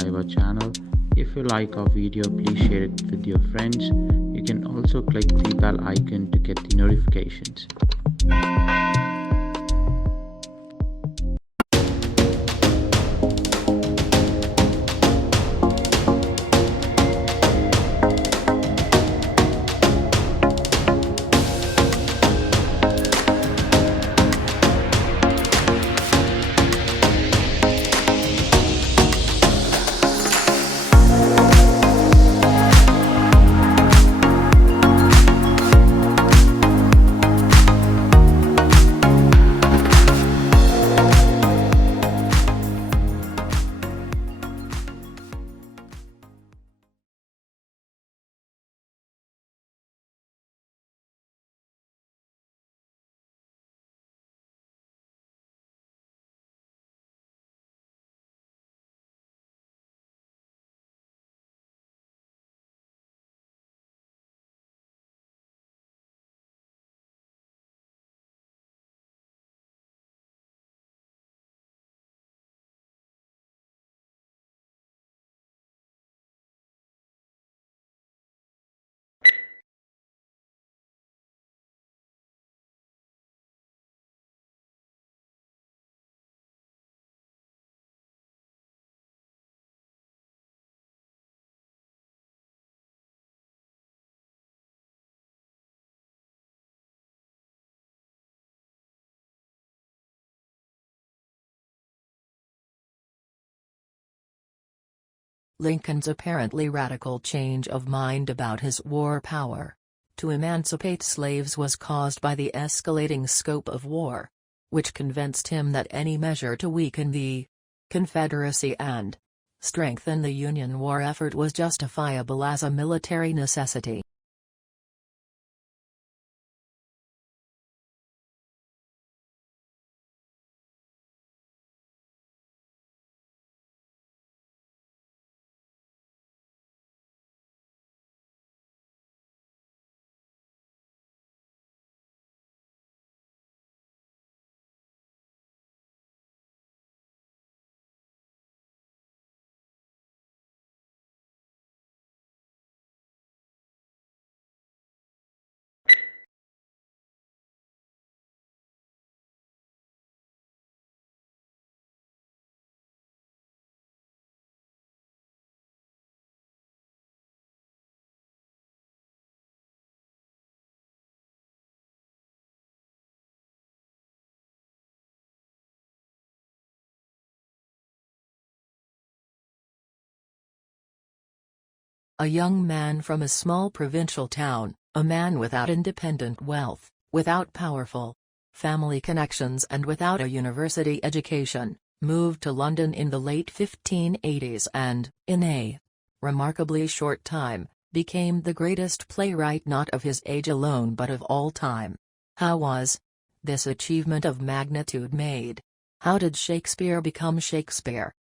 subscribe our channel. If you like our video, please share it with your friends. You can also click the bell icon to get the notifications. Lincoln's apparently radical change of mind about his war power to emancipate slaves was caused by the escalating scope of war, which convinced him that any measure to weaken the Confederacy and strengthen the Union war effort was justifiable as a military necessity. A young man from a small provincial town, a man without independent wealth, without powerful family connections and without a university education, moved to London in the late 1580s and, in a remarkably short time, became the greatest playwright not of his age alone but of all time. How was this achievement of magnitude made? How did Shakespeare become Shakespeare?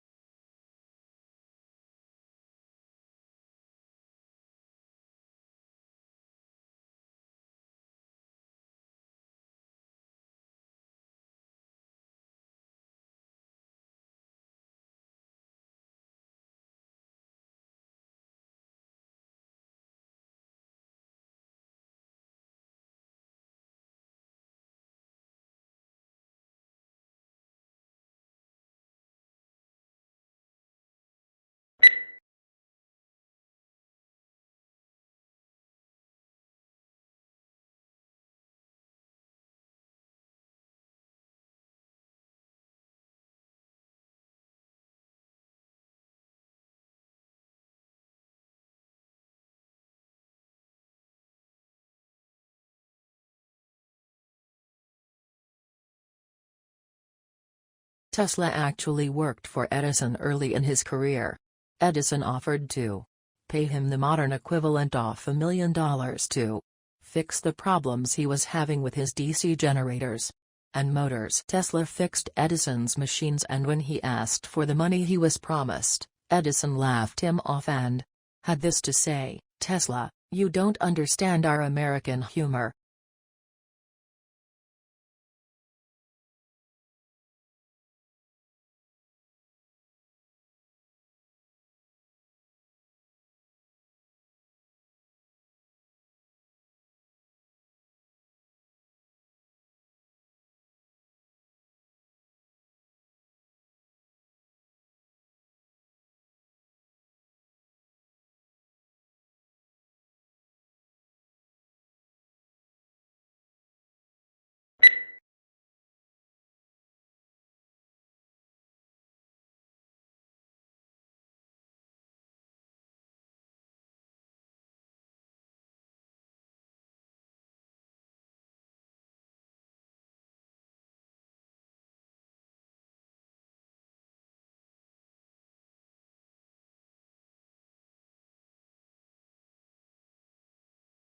Tesla actually worked for Edison early in his career. Edison offered to pay him the modern equivalent of $1 million to fix the problems he was having with his DC generators and motors. Tesla fixed Edison's machines, and when he asked for the money he was promised, Edison laughed him off and had this to say, "Tesla, you don't understand our American humor.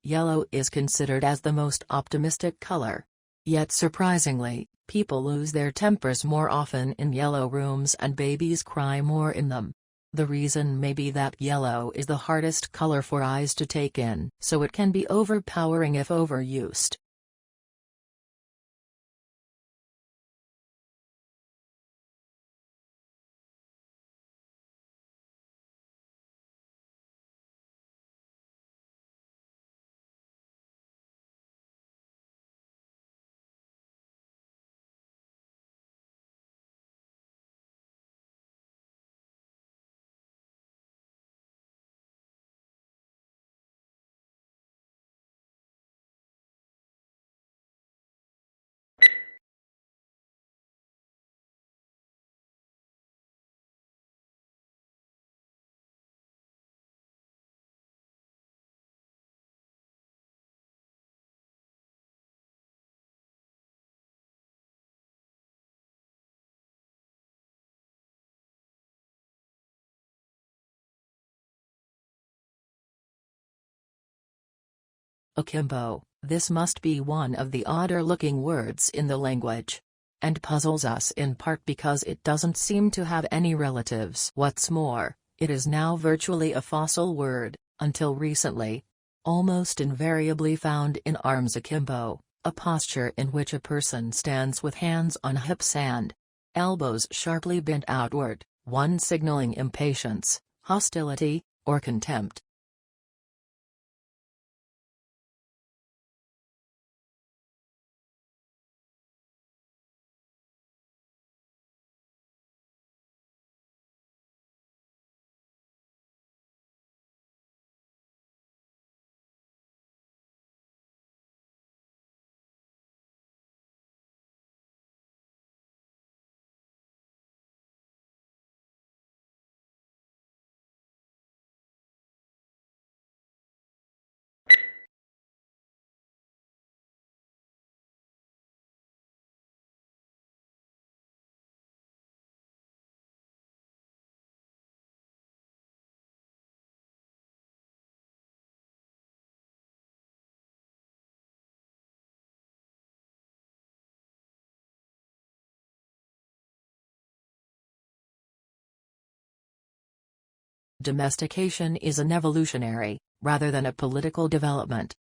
Yellow is considered as the most optimistic color. Yet surprisingly, people lose their tempers more often in yellow rooms and babies cry more in them. The reason may be that yellow is the hardest color for eyes to take in, so it can be overpowering if overused. Akimbo, this must be one of the odder-looking words in the language. And puzzles us in part because it doesn't seem to have any relatives. What's more, it is now virtually a fossil word, until recently. Almost invariably found in arms akimbo, a posture in which a person stands with hands on hips and elbows sharply bent outward, one signaling impatience, hostility, or contempt. Domestication is an evolutionary, rather than a political development.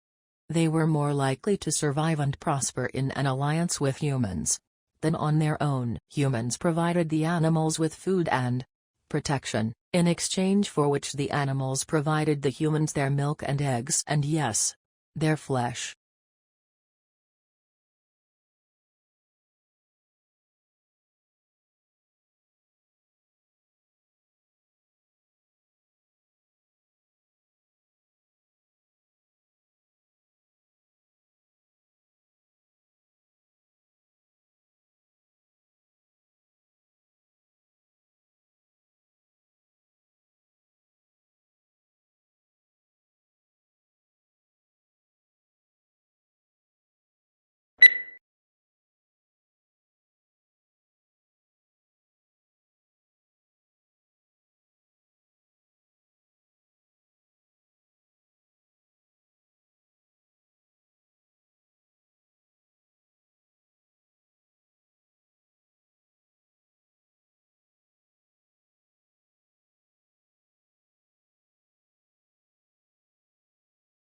They were more likely to survive and prosper in an alliance with humans than on their own. Humans provided the animals with food and protection, in exchange for which the animals provided the humans their milk and eggs and yes, their flesh.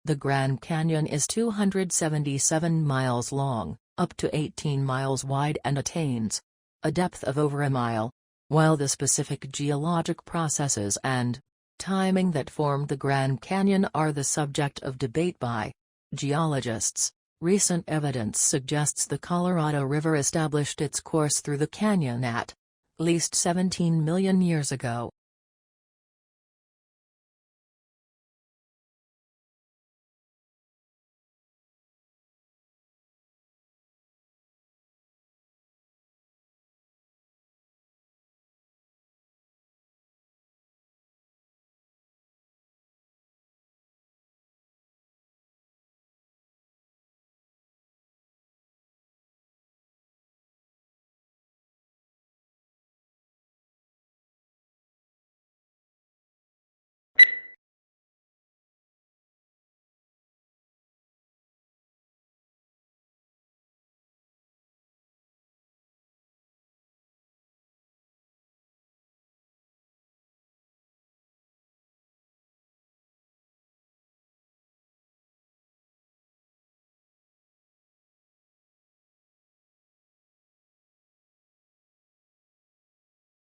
The Grand Canyon is 277 miles long, up to 18 miles wide and attains a depth of over a mile. While the specific geologic processes and timing that formed the Grand Canyon are the subject of debate by geologists, recent evidence suggests the Colorado River established its course through the canyon at least 17 million years ago.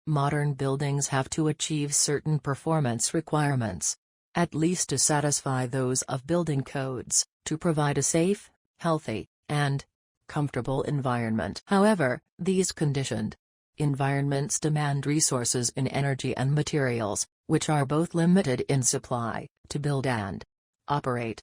Modern buildings have to achieve certain performance requirements, at least to satisfy those of building codes, to provide a safe, healthy, and comfortable environment. However, these conditioned environments demand resources in energy and materials, which are both limited in supply, to build and operate.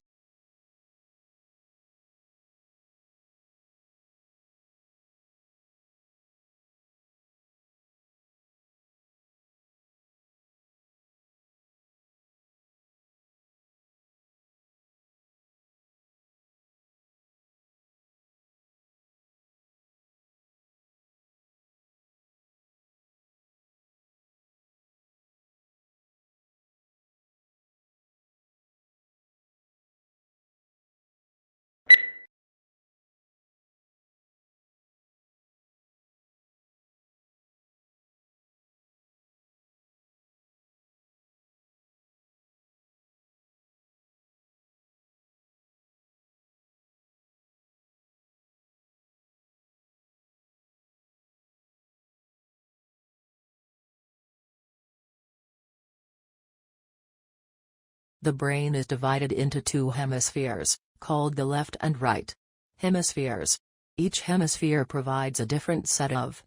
The brain is divided into two hemispheres, called the left and right hemispheres. Each hemisphere provides a different set of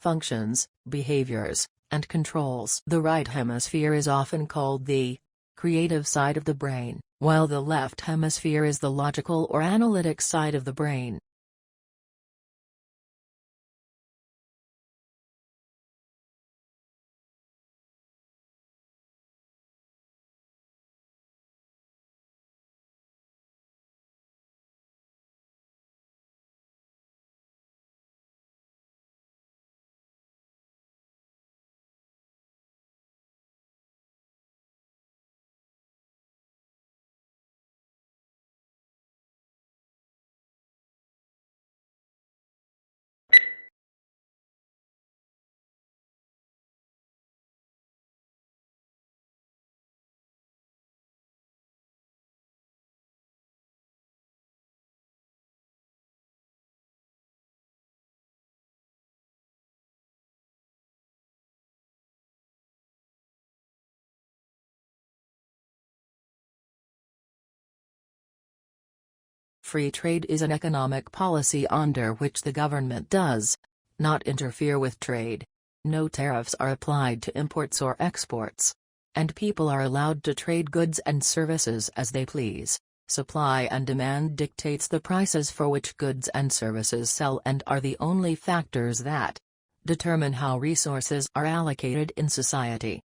functions, behaviors, and controls. The right hemisphere is often called the creative side of the brain, while the left hemisphere is the logical or analytic side of the brain. Free trade is an economic policy under which the government does not interfere with trade. No tariffs are applied to imports or exports, and people are allowed to trade goods and services as they please. Supply and demand dictates the prices for which goods and services sell and are the only factors that determine how resources are allocated in society.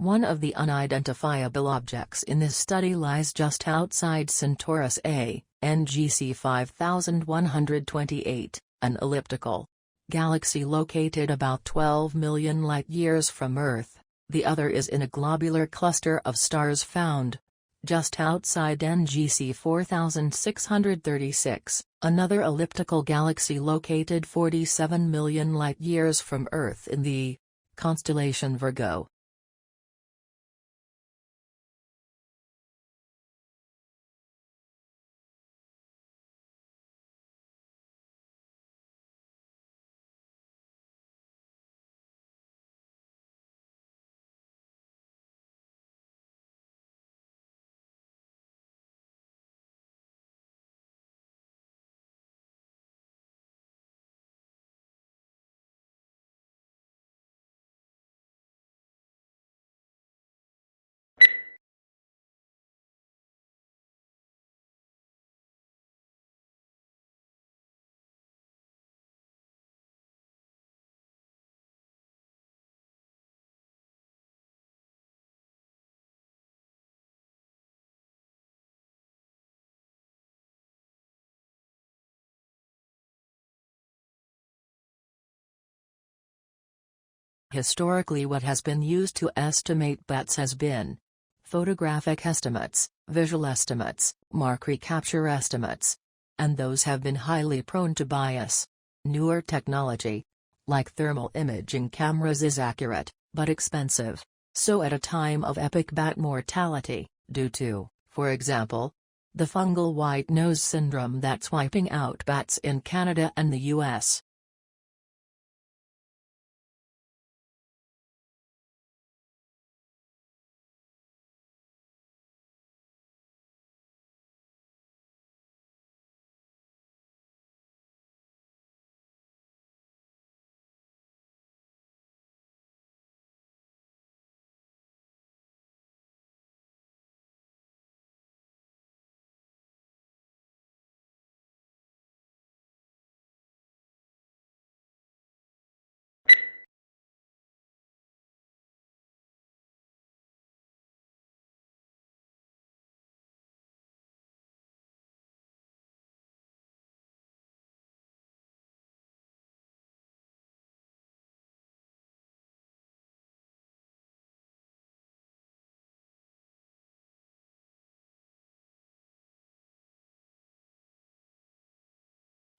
One of the unidentifiable objects in this study lies just outside Centaurus A, NGC 5128, an elliptical galaxy located about 12 million light-years from Earth. The other is in a globular cluster of stars found just outside NGC 4636, another elliptical galaxy located 47 million light-years from Earth in the constellation Virgo. Historically, what has been used to estimate bets has been photographic estimates, visual estimates, mark recapture estimates. And those have been highly prone to bias. Newer technology, like thermal imaging cameras, is accurate, but expensive. So at a time of epic bat mortality, due to, for example, the fungal white nose syndrome that's wiping out bats in Canada and the US.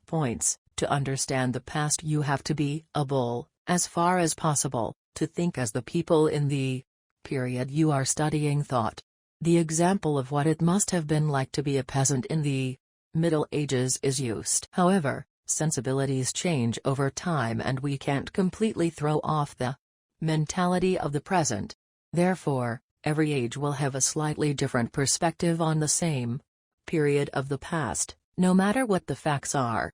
Points: to understand the past, you have to be able, as far as possible, to think as the people in the period you are studying thought. The example of what it must have been like to be a peasant in the Middle Ages is used. However, sensibilities change over time and we can't completely throw off the mentality of the present. Therefore, every age will have a slightly different perspective on the same period of the past, no matter what the facts are.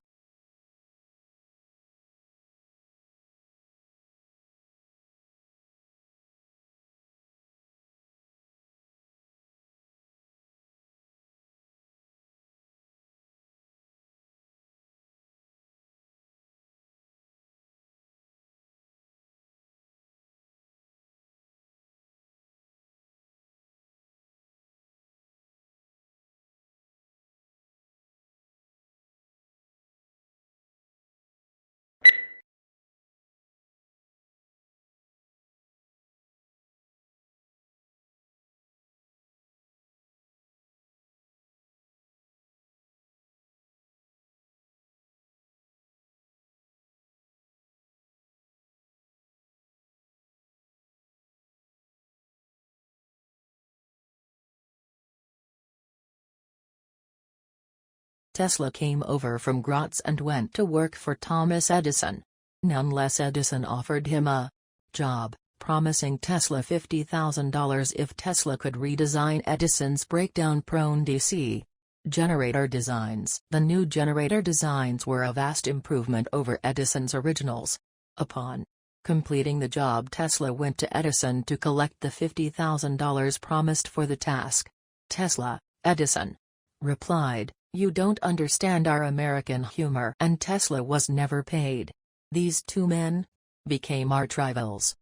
Tesla came over from Graz and went to work for Thomas Edison. Nonetheless, Edison offered him a job, promising Tesla $50,000 if Tesla could redesign Edison's breakdown-prone DC generator designs. The new generator designs were a vast improvement over Edison's originals. Upon completing the job, Tesla went to Edison to collect the $50,000 promised for the task. Edison replied, "You don't understand our American humor," and Tesla was never paid. These two men became arch rivals.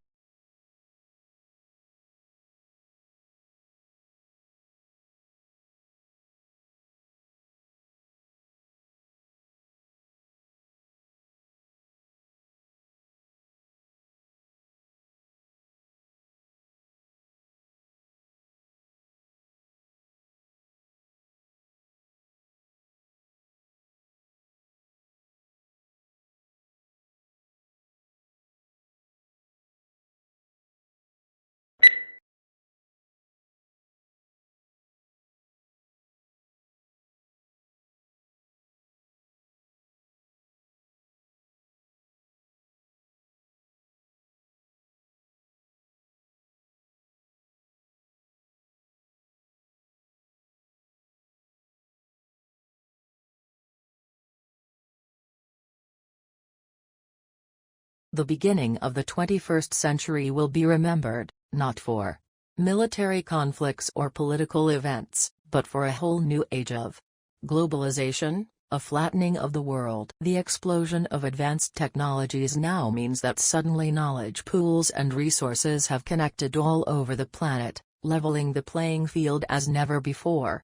The beginning of the 21st century will be remembered, not for military conflicts or political events, but for a whole new age of globalization, a flattening of the world. The explosion of advanced technologies now means that suddenly knowledge pools and resources have connected all over the planet, leveling the playing field as never before.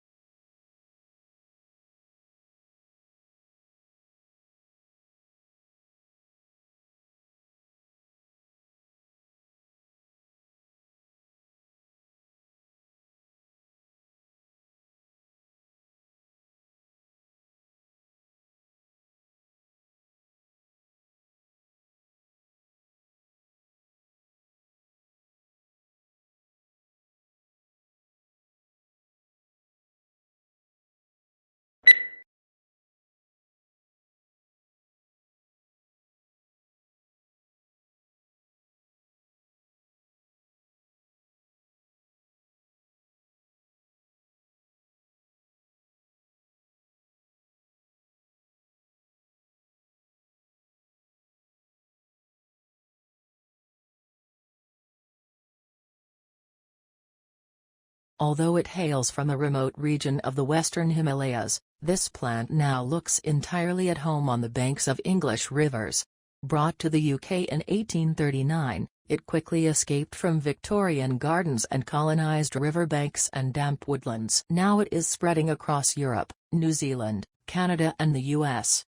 Although it hails from a remote region of the western Himalayas, this plant now looks entirely at home on the banks of English rivers. Brought to the UK in 1839, it quickly escaped from Victorian gardens and colonized riverbanks and damp woodlands. Now it is spreading across Europe, New Zealand, Canada and the US.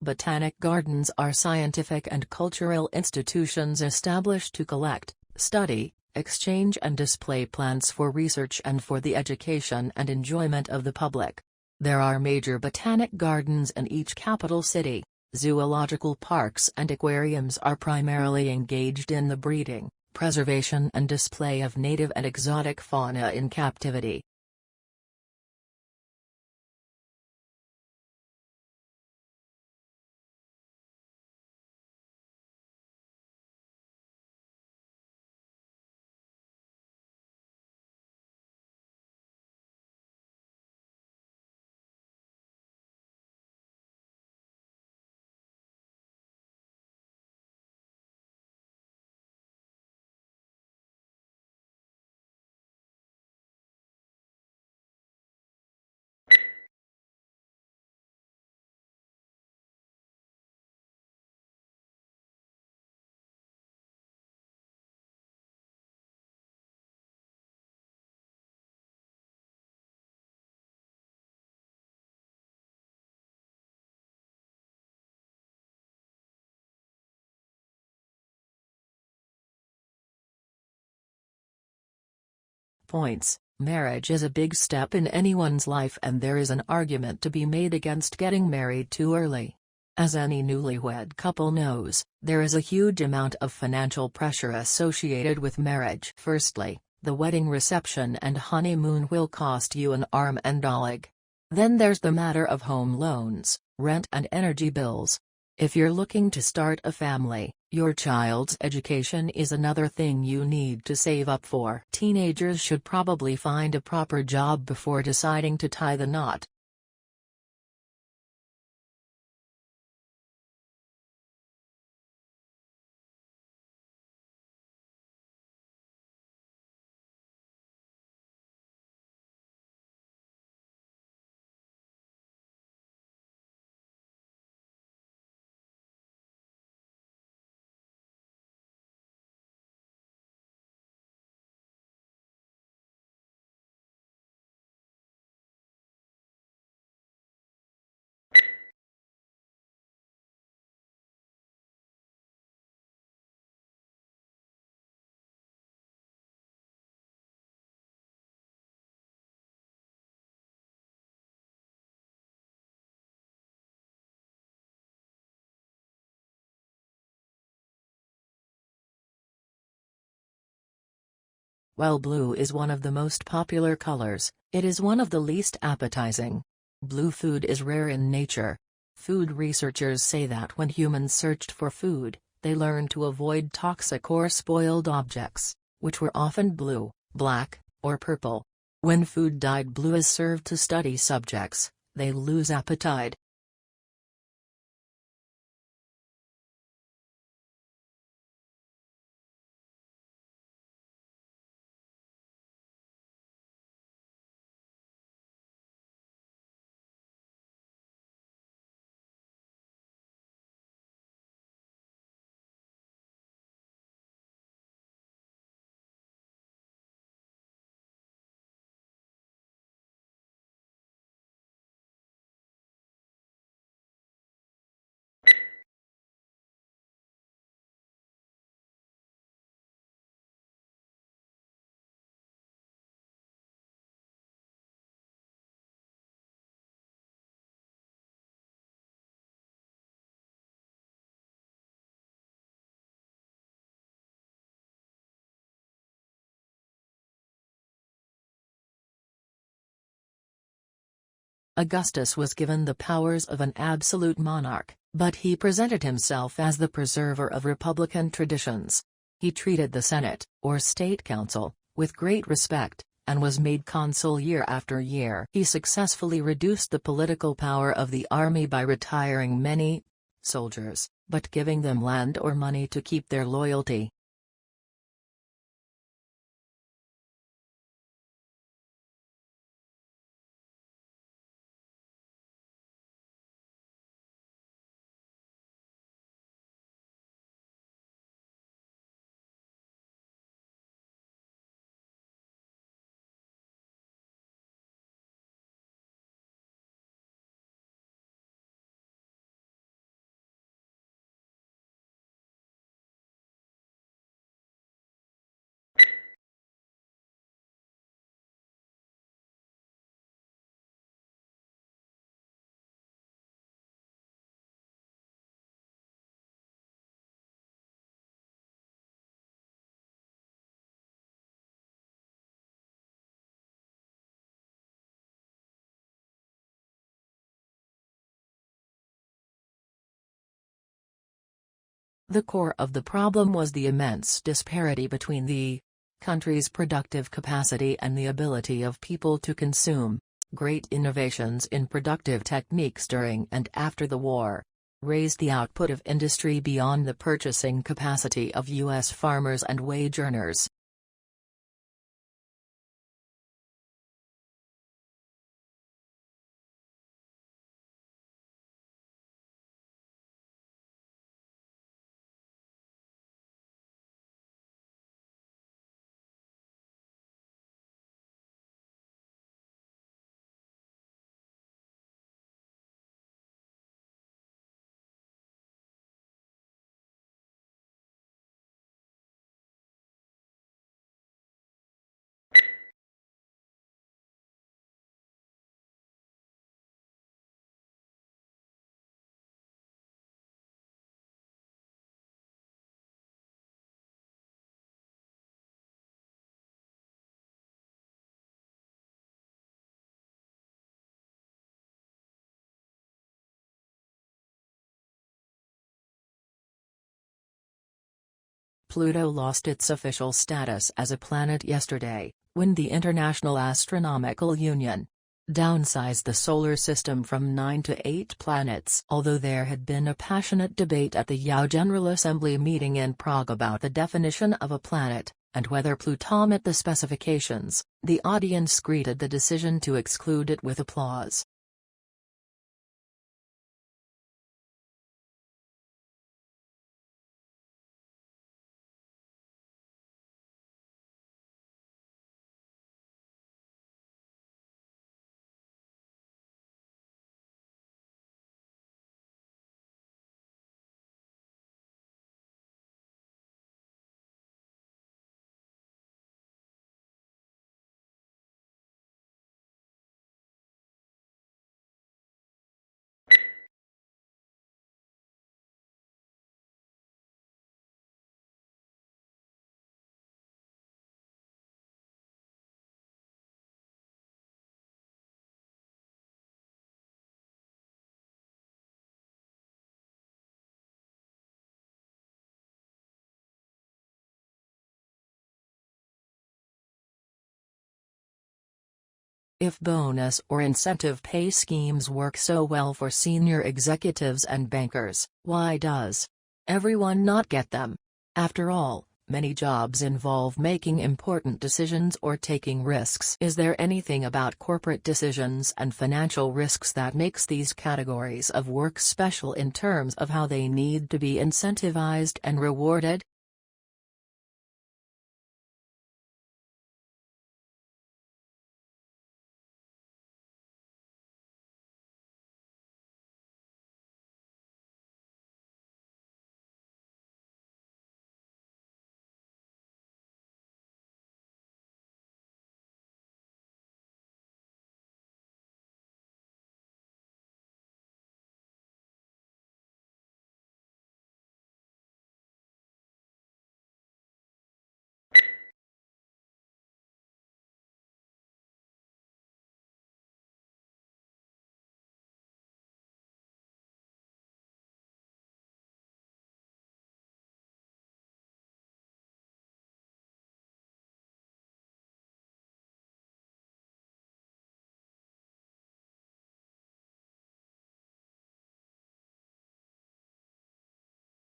Botanic gardens are scientific and cultural institutions established to collect, study, exchange and display plants for research and for the education and enjoyment of the public. There are major botanic gardens in each capital city. Zoological parks and aquariums are primarily engaged in the breeding, preservation and display of native and exotic fauna in captivity. Points. Marriage is a big step in anyone's life and there is an argument to be made against getting married too early. As any newlywed couple knows, there is a huge amount of financial pressure associated with marriage. Firstly, the wedding reception and honeymoon will cost you an arm and a leg. Then there's the matter of home loans, rent and energy bills. If you're looking to start a family, your child's education is another thing you need to save up for. Teenagers should probably find a proper job before deciding to tie the knot. While blue is one of the most popular colors, it is one of the least appetizing. Blue food is rare in nature. Food researchers say that when humans searched for food, they learned to avoid toxic or spoiled objects, which were often blue, black, or purple. When food dyed blue is served to study subjects, they lose appetite. Augustus was given the powers of an absolute monarch, but he presented himself as the preserver of republican traditions. He treated the Senate, or State Council, with great respect, and was made consul year after year. He successfully reduced the political power of the army by retiring many soldiers, but giving them land or money to keep their loyalty. The core of the problem was the immense disparity between the country's productive capacity and the ability of people to consume. Great innovations in productive techniques during and after the war raised the output of industry beyond the purchasing capacity of U.S. farmers and wage earners. Pluto lost its official status as a planet yesterday, when the International Astronomical Union downsized the solar system from 9 to 8 planets. Although there had been a passionate debate at the 𝗖𝗄 General Assembly meeting in Prague about the definition of a planet, and whether Pluto met the specifications, the audience greeted the decision to exclude it with applause. If bonus or incentive pay schemes work so well for senior executives and bankers, why does everyone not get them? After all, many jobs involve making important decisions or taking risks. Is there anything about corporate decisions and financial risks that makes these categories of work special in terms of how they need to be incentivized and rewarded?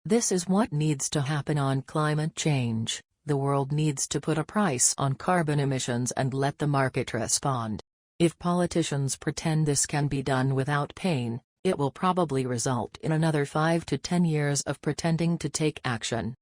This is what needs to happen on climate change. The world needs to put a price on carbon emissions and let the market respond. If politicians pretend this can be done without pain, it will probably result in another 5 to 10 years of pretending to take action.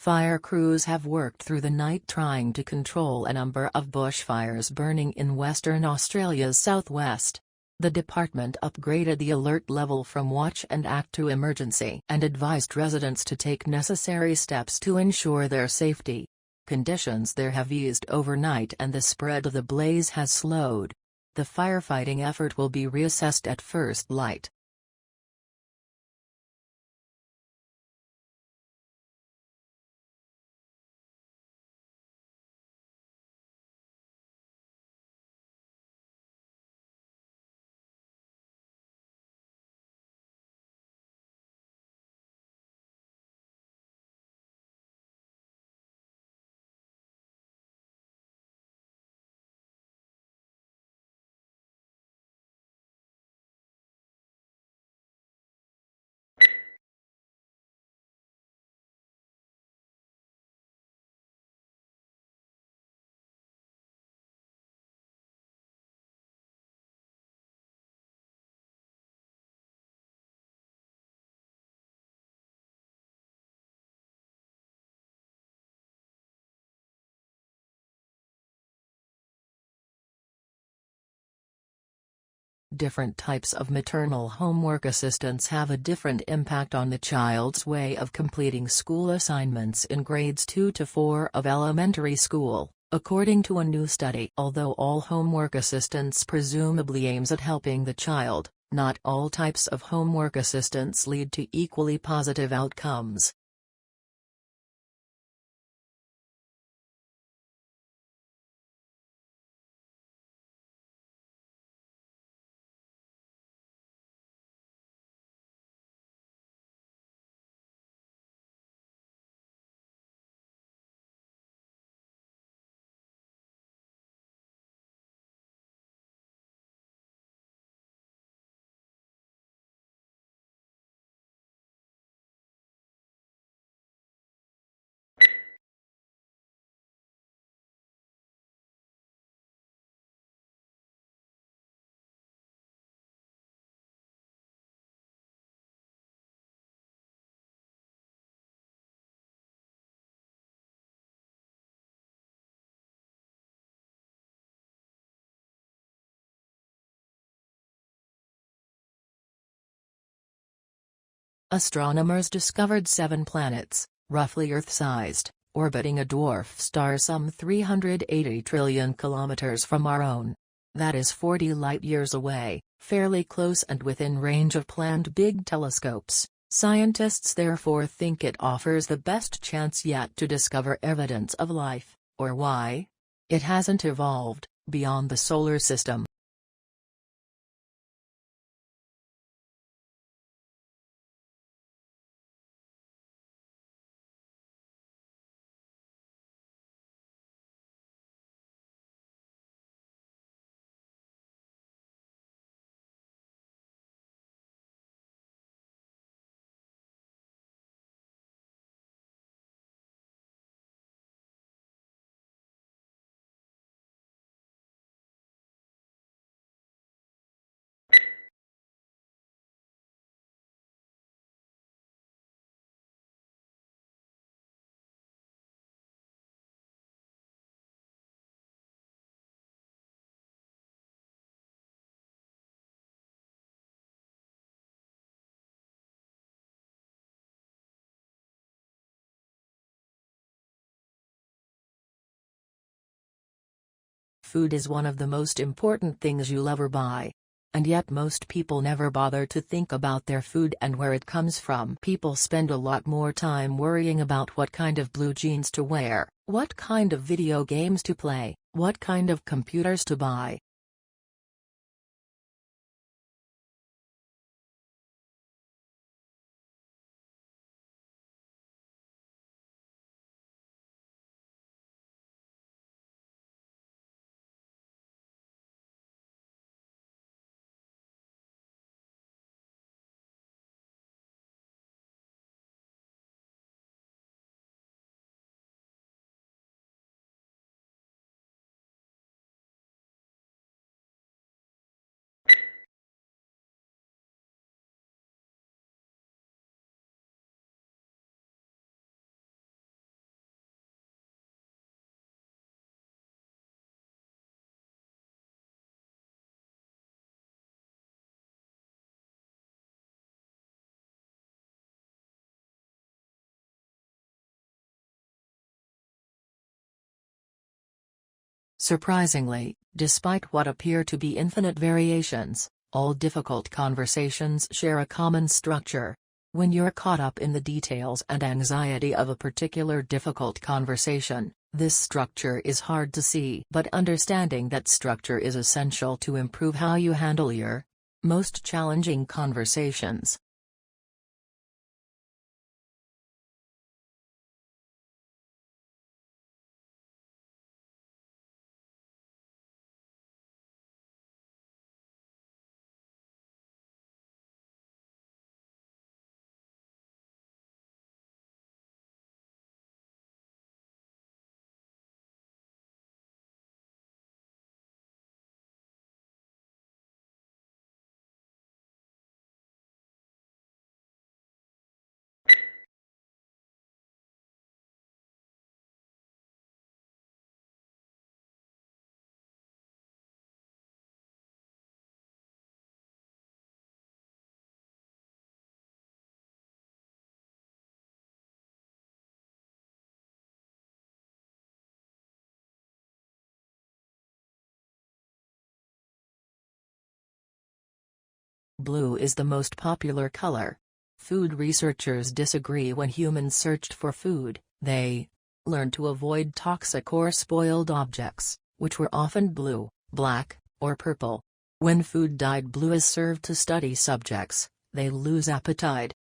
Fire crews have worked through the night trying to control a number of bushfires burning in Western Australia's southwest. The department upgraded the alert level from watch and act to emergency and advised residents to take necessary steps to ensure their safety. Conditions there have eased overnight and the spread of the blaze has slowed. The firefighting effort will be reassessed at first light. Different types of maternal homework assistance have a different impact on the child's way of completing school assignments in grades 2 to 4 of elementary school, according to a new study. Although all homework assistance presumably aims at helping the child, not all types of homework assistance lead to equally positive outcomes. Astronomers discovered 7 planets, roughly Earth-sized, orbiting a dwarf star some 380 trillion kilometers from our own. That is 40 light-years away, fairly close and within range of planned big telescopes. Scientists therefore think it offers the best chance yet to discover evidence of life, or why it hasn't evolved, beyond the solar system. Food is one of the most important things you'll ever buy. And yet most people never bother to think about their food and where it comes from. People spend a lot more time worrying about what kind of blue jeans to wear, what kind of video games to play, what kind of computers to buy. Surprisingly, despite what appear to be infinite variations, all difficult conversations share a common structure. When you're caught up in the details and anxiety of a particular difficult conversation, this structure is hard to see. But understanding that structure is essential to improve how you handle your most challenging conversations. Blue is the most popular color. Food researchers disagree. When humans searched for food, they learned to avoid toxic or spoiled objects, which were often blue, black, or purple. When food dyed blue is served to study subjects, they lose appetite.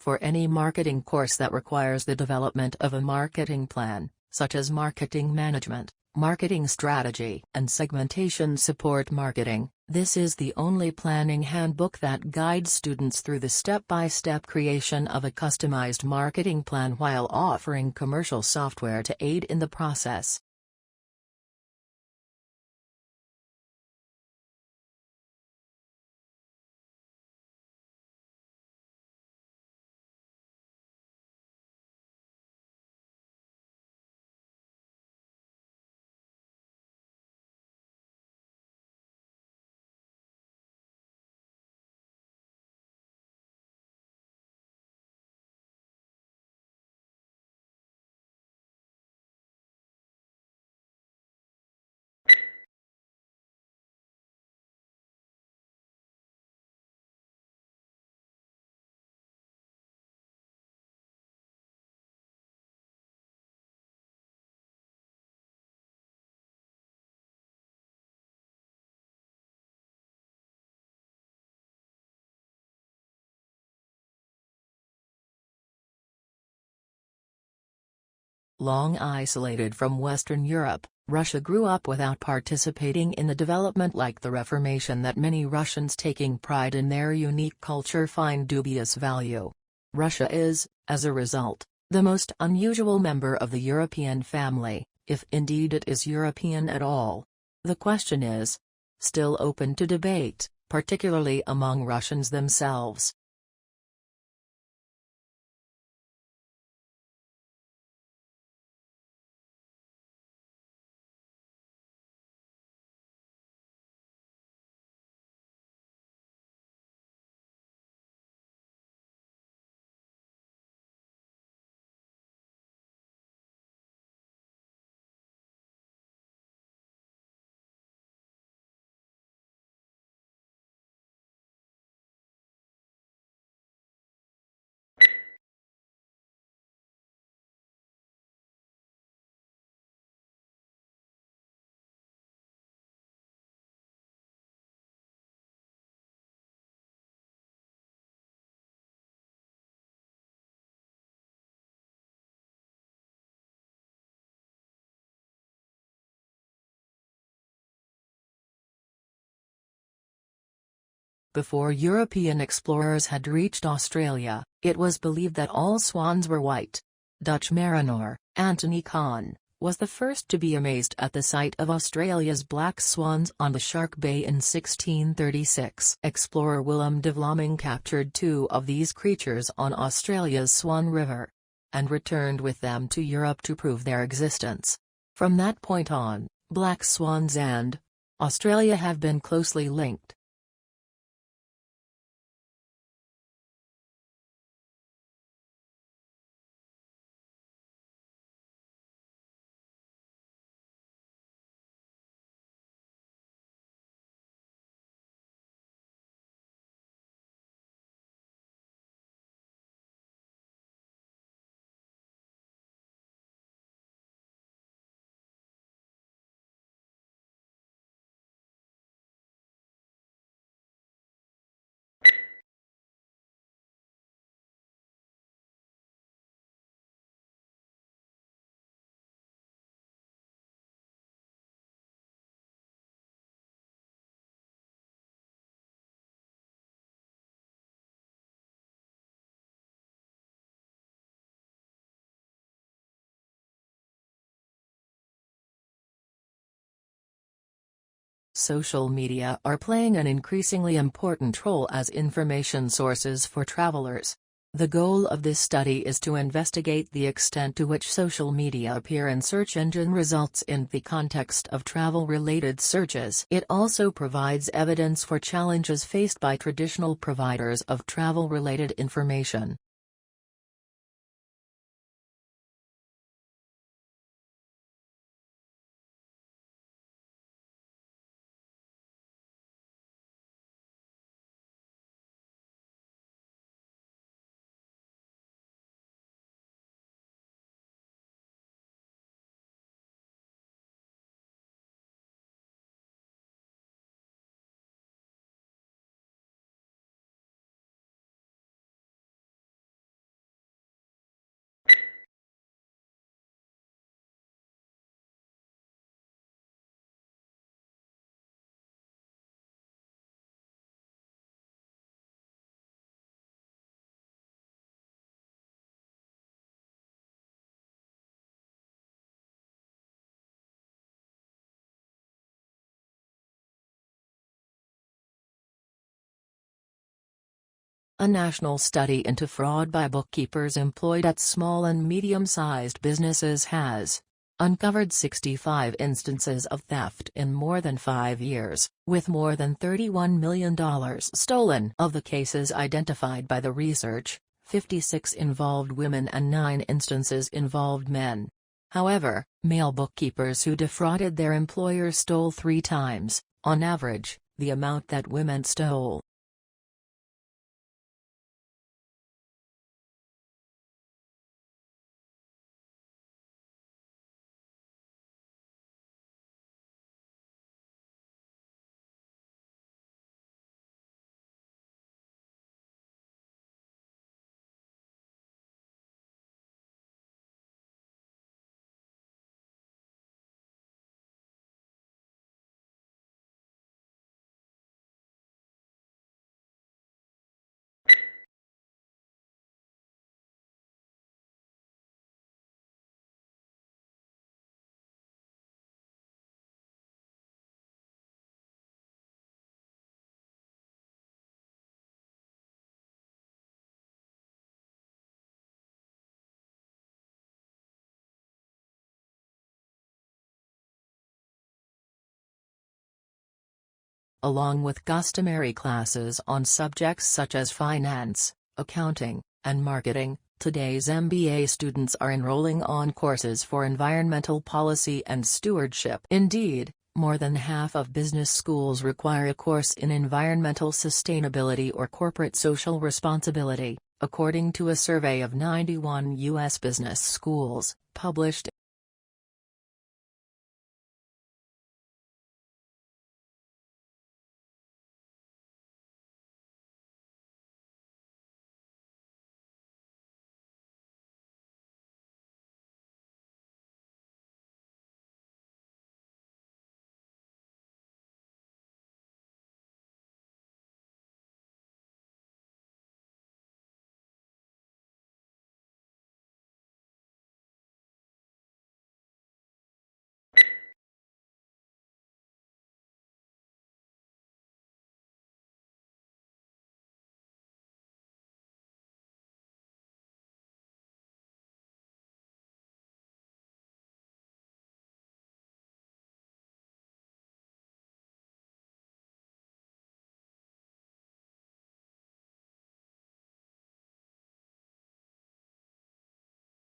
For any marketing course that requires the development of a marketing plan, such as marketing management, marketing strategy, and segmentation support marketing, this is the only planning handbook that guides students through the step-by-step creation of a customized marketing plan while offering commercial software to aid in the process. Long isolated from Western Europe, Russia grew up without participating in the development like the Reformation that many Russians taking pride in their unique culture find dubious value. Russia is, as a result, the most unusual member of the European family, if indeed it is European at all. The question is still open to debate, particularly among Russians themselves. Before European explorers had reached Australia, it was believed that all swans were white. Dutch mariner, Anthony Kahn, was the first to be amazed at the sight of Australia's black swans on the Shark Bay in 1636. Explorer Willem de Vlaming captured 2 of these creatures on Australia's Swan River, and returned with them to Europe to prove their existence. From that point on, black swans and Australia have been closely linked. Social media are playing an increasingly important role as information sources for travelers. The goal of this study is to investigate the extent to which social media appear in search engine results in the context of travel-related searches. It also provides evidence for challenges faced by traditional providers of travel-related information. A national study into fraud by bookkeepers employed at small and medium-sized businesses has uncovered 65 instances of theft in more than 5 years, with more than $31 million stolen. Of the cases identified by the research, 56 involved women and 9 instances involved men. However, male bookkeepers who defrauded their employers stole 3 times, on average, the amount that women stole. along with customary classes on subjects such as finance, accounting, and marketing. Today's MBA students are enrolling on courses for environmental policy and stewardship. Indeed, more than half of business schools require a course in environmental sustainability or corporate social responsibility, according to a survey of 91 U.S. business schools, published.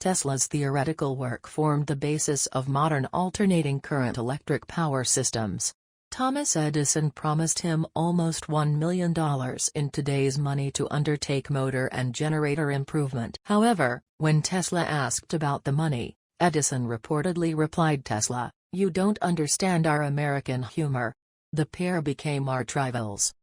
Tesla's theoretical work formed the basis of modern alternating current electric power systems. Thomas Edison promised him almost $1 million in today's money to undertake motor and generator improvement. However, when Tesla asked about the money, Edison reportedly replied, "Tesla, you don't understand our American humor." The pair became arch rivals.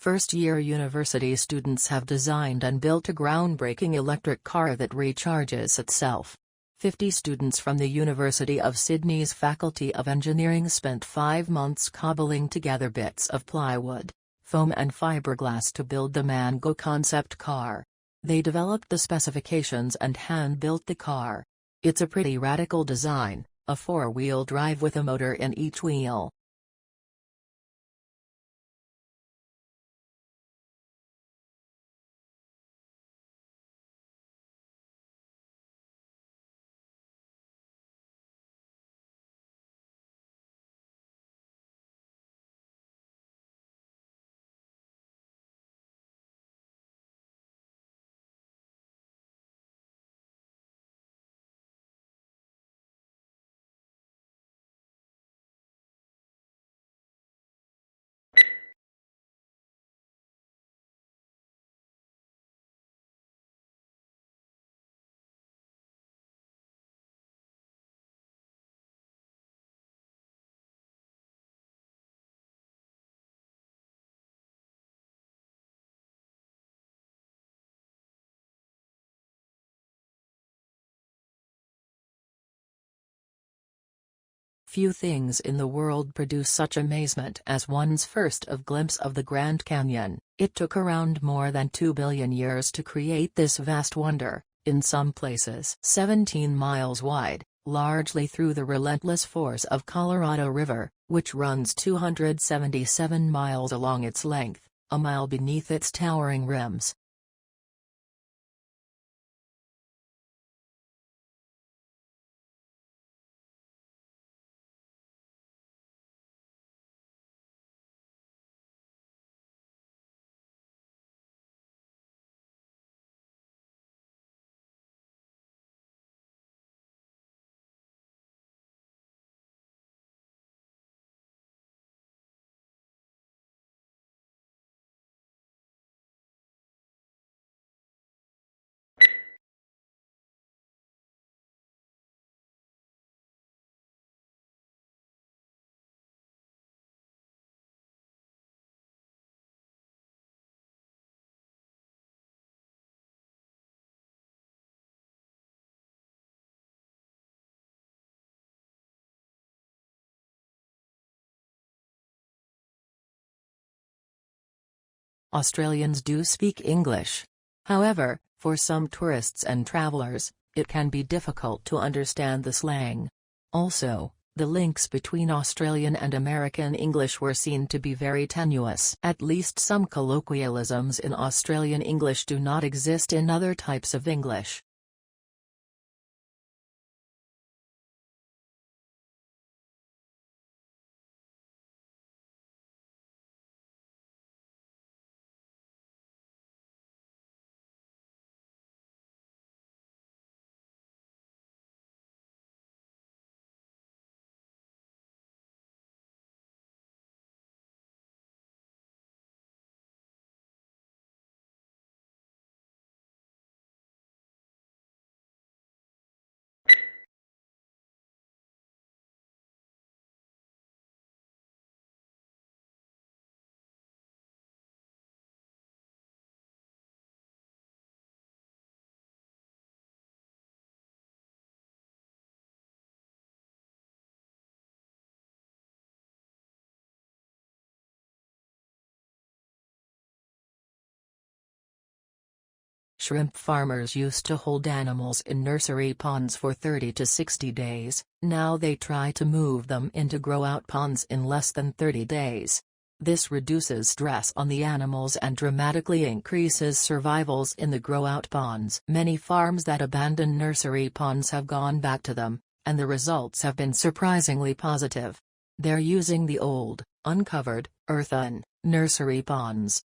First-year university students have designed and built a groundbreaking electric car that recharges itself. 50 students from the University of Sydney's Faculty of Engineering spent 5 months cobbling together bits of plywood, foam and fiberglass to build the Mango concept car. They developed the specifications and hand-built the car. It's a pretty radical design, a 4-wheel drive with a motor in each wheel. Few things in the world produce such amazement as one's first glimpse of the Grand Canyon. It took around more than 2 billion years to create this vast wonder, in some places 17 miles wide, largely through the relentless force of Colorado River, which runs 277 miles along its length, a mile beneath its towering rims. Australians do speak English. However, for some tourists and travelers, it can be difficult to understand the slang. Also, the links between Australian and American English were seen to be very tenuous. At least some colloquialisms in Australian English do not exist in other types of English. Shrimp farmers used to hold animals in nursery ponds for 30 to 60 days, now they try to move them into grow-out ponds in less than 30 days. This reduces stress on the animals and dramatically increases survivals in the grow-out ponds. Many farms that abandon nursery ponds have gone back to them, and the results have been surprisingly positive. They're using the old, uncovered, earthen, nursery ponds.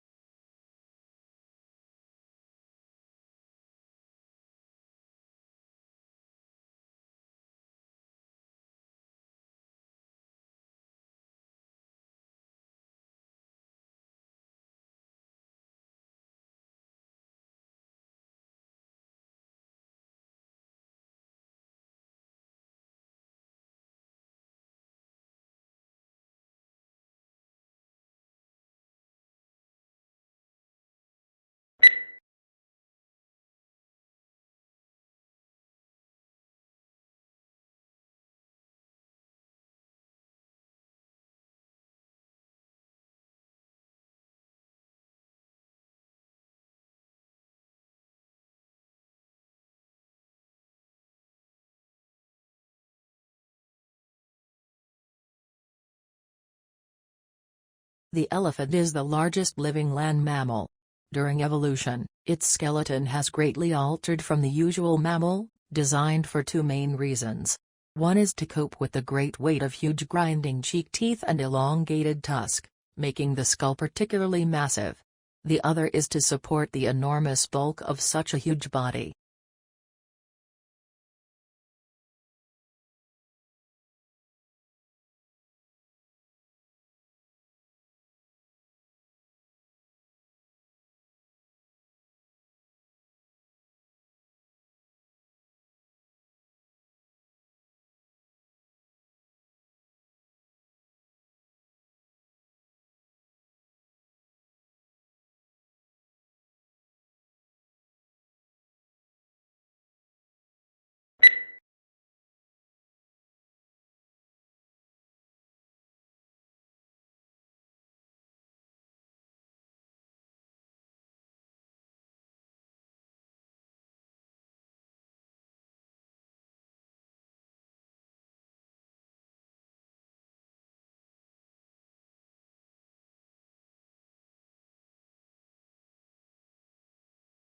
The elephant is the largest living land mammal. During evolution, its skeleton has greatly altered from the usual mammal, designed for two main reasons. One is to cope with the great weight of huge grinding cheek teeth and elongated tusk, making the skull particularly massive. The other is to support the enormous bulk of such a huge body.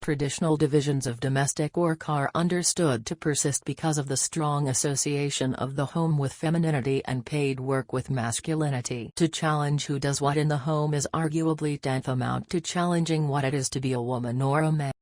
Traditional divisions of domestic work are understood to persist because of the strong association of the home with femininity and paid work with masculinity. To challenge who does what in the home is arguably tantamount to challenging what it is to be a woman or a man.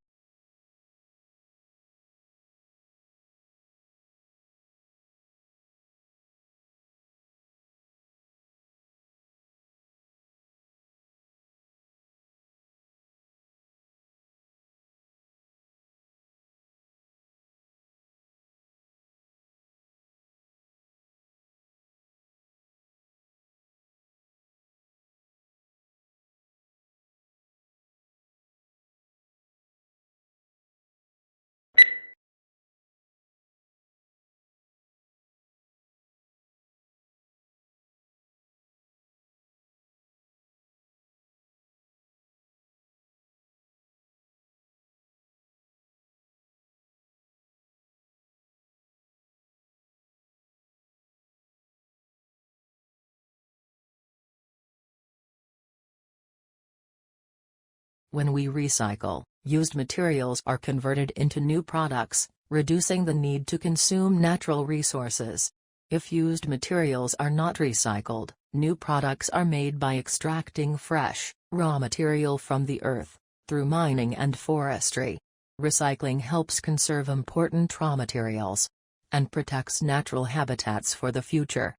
When we recycle, used materials are converted into new products, reducing the need to consume natural resources. If used materials are not recycled, new products are made by extracting fresh, raw material from the earth, through mining and forestry. Recycling helps conserve important raw materials and protects natural habitats for the future.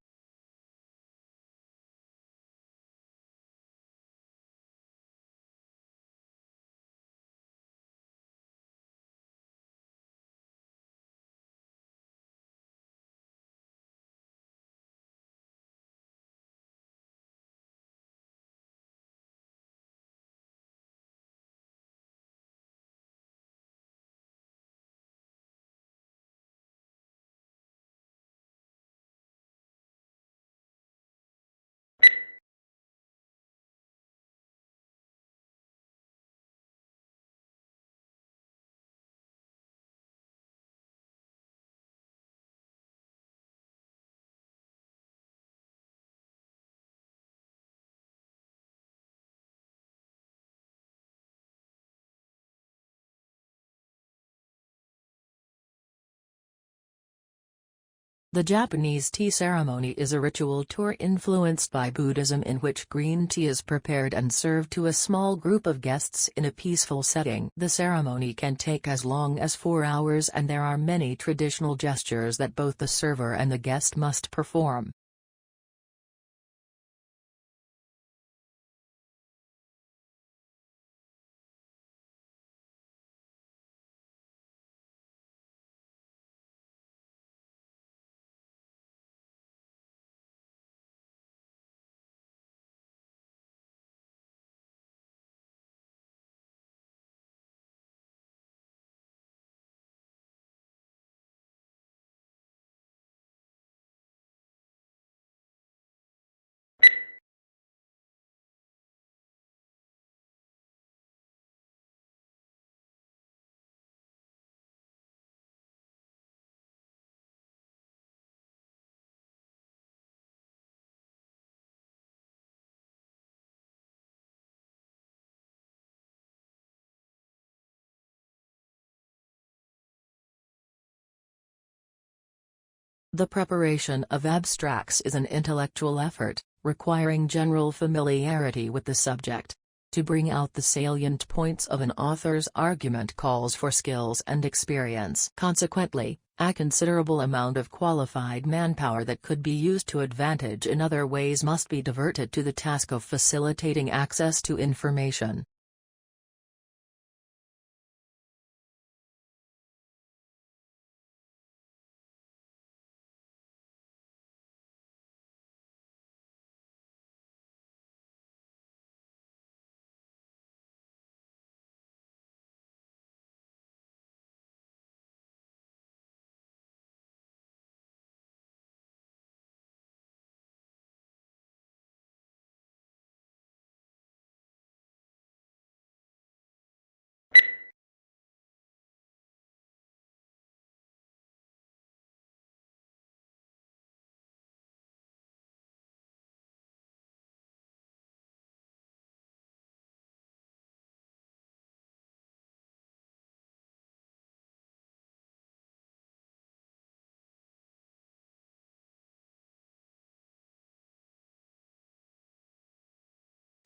The Japanese tea ceremony is a ritual tour influenced by Buddhism in which green tea is prepared and served to a small group of guests in a peaceful setting. The ceremony can take as long as 4 hours and there are many traditional gestures that both the server and the guest must perform. The preparation of abstracts is an intellectual effort, requiring general familiarity with the subject. To bring out the salient points of an author's argument calls for skills and experience. Consequently, a considerable amount of qualified manpower that could be used to advantage in other ways must be diverted to the task of facilitating access to information.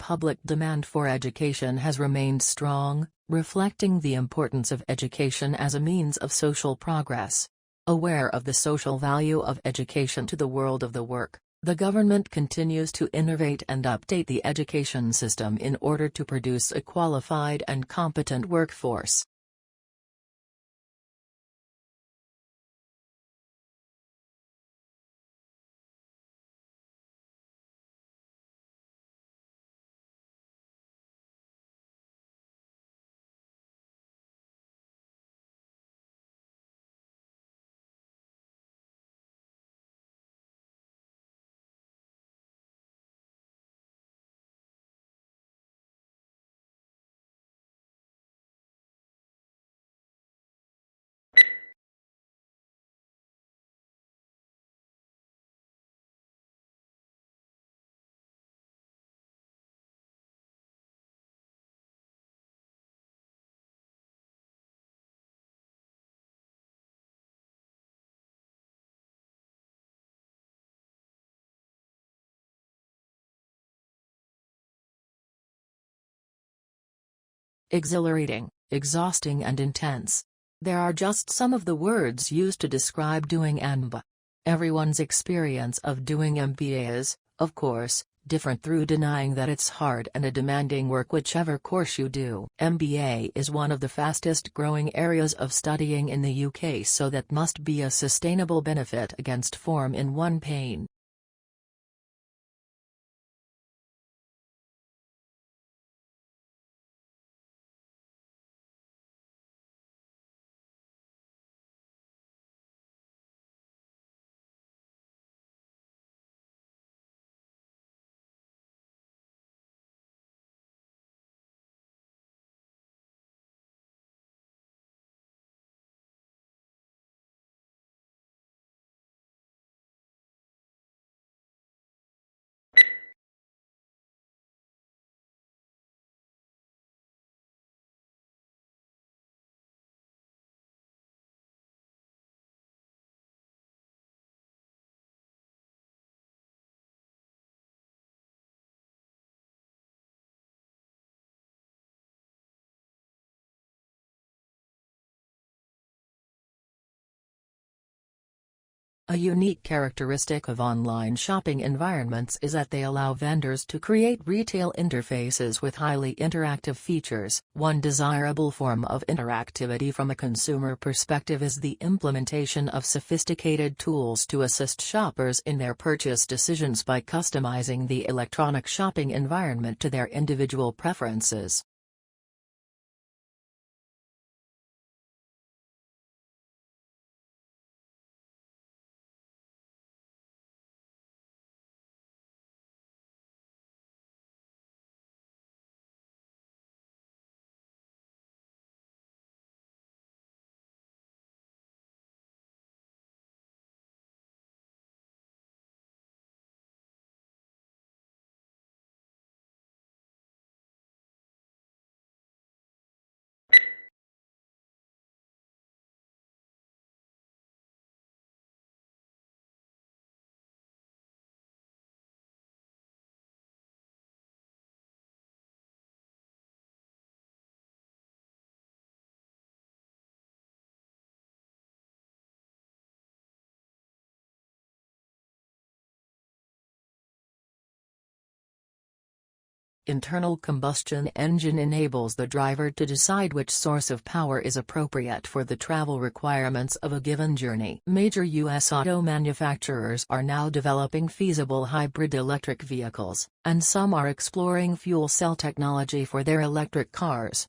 Public demand for education has remained strong, reflecting the importance of education as a means of social progress. Aware of the social value of education to the world of the work, the government continues to innovate and update the education system in order to produce a qualified and competent workforce. exhilarating, exhausting and intense. There are just some of the words used to describe doing MBA. Everyone's experience of doing MBA is, of course, different through denying that it's hard and a demanding work whichever course you do. MBA is one of the fastest growing areas of studying in the UK, so that must be a sustainable benefit against form in one pain. A unique characteristic of online shopping environments is that they allow vendors to create retail interfaces with highly interactive features. One desirable form of interactivity from a consumer perspective is the implementation of sophisticated tools to assist shoppers in their purchase decisions by customizing the electronic shopping environment to their individual preferences. Internal combustion engine enables the driver to decide which source of power is appropriate for the travel requirements of a given journey. Major U.S. auto manufacturers are now developing feasible hybrid electric vehicles, and some are exploring fuel cell technology for their electric cars.